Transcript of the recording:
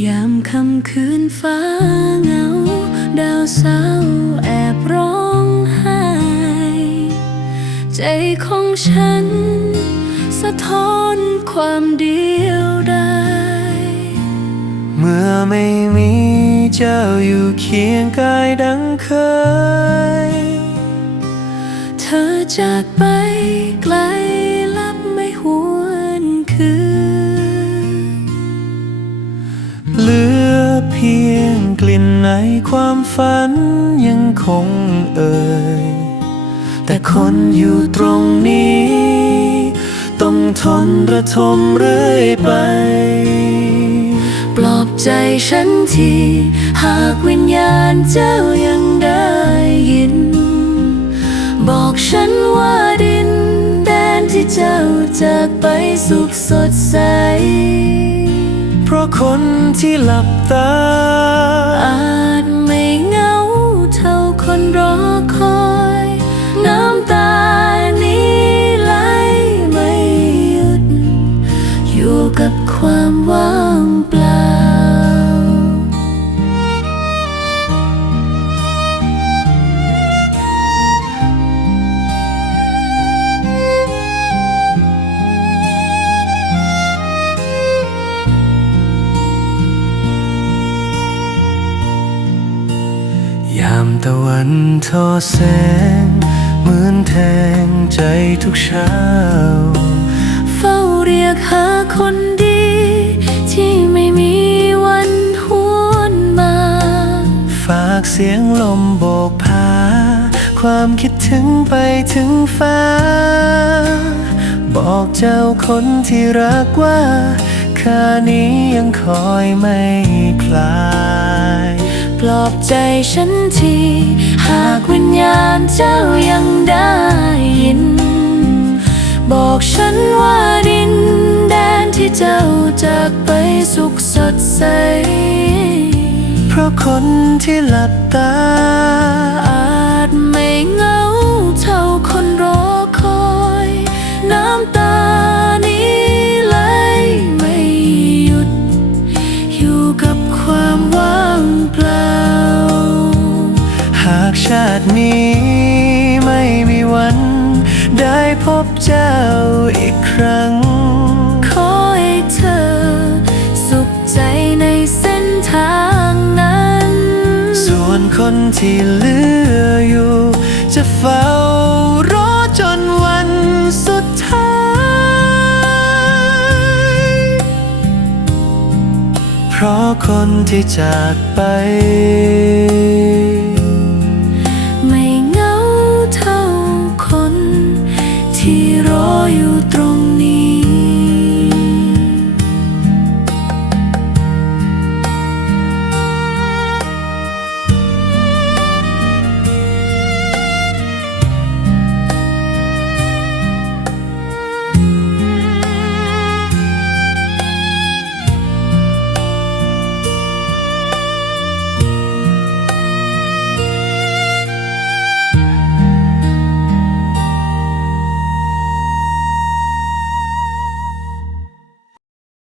ยามค่ำคืนฟ้าเงา ดาวเสาร์แอบร้องไห้ ใจของฉัน สะท้อนความเดียวดายเมื่อไม่มีเจ้าอยู่เคียงกายดังเคย เธอจากไป ลิ่นในความฝันยังคงเอ่ย แต่คนอยู่ตรงนี้ ต้องทนระทมเรื่อยไป ปลอบใจฉันที หากวิญญาณเจ้ายังได้ยิน บอกฉันว่าดิน แดนที่เจ้าจากไปสุขสดใส เพราะคนที่หลับตา อ ตะวันทอแสง เหมือนแทงใจทุกเช้า เฝ้าเรียกหาคนดี ที่ไม่มีวันหวนมา ฝากเสียงลมโบกพา ความคิดถึงไปถึงฟ้า บอกเจ้าคนที่รักว่าค่านี้ยังคอยไม่คลาย ปลอบใจฉันที หากวิญญาณเจ้ายังได้ยิน บอกฉันว่าดินแดนที่เจ้าจากไปสุขสดใส เพราะคนที่หลับตา อาจไม่เหงาเท่าคนรอคอย น้ำตานี้ไหลไม่หยุด อยู่กับความว่า ตินี้ไม่มีวัน ได้พบเจ้าอีกครั้ง ขอให้เธอ สุขใจในเส้นทางนั้น ส่วนคนที่เหลืออยู่ จะเฝ้ารอจนวันสุดท้าย เพราะคนที่จากไป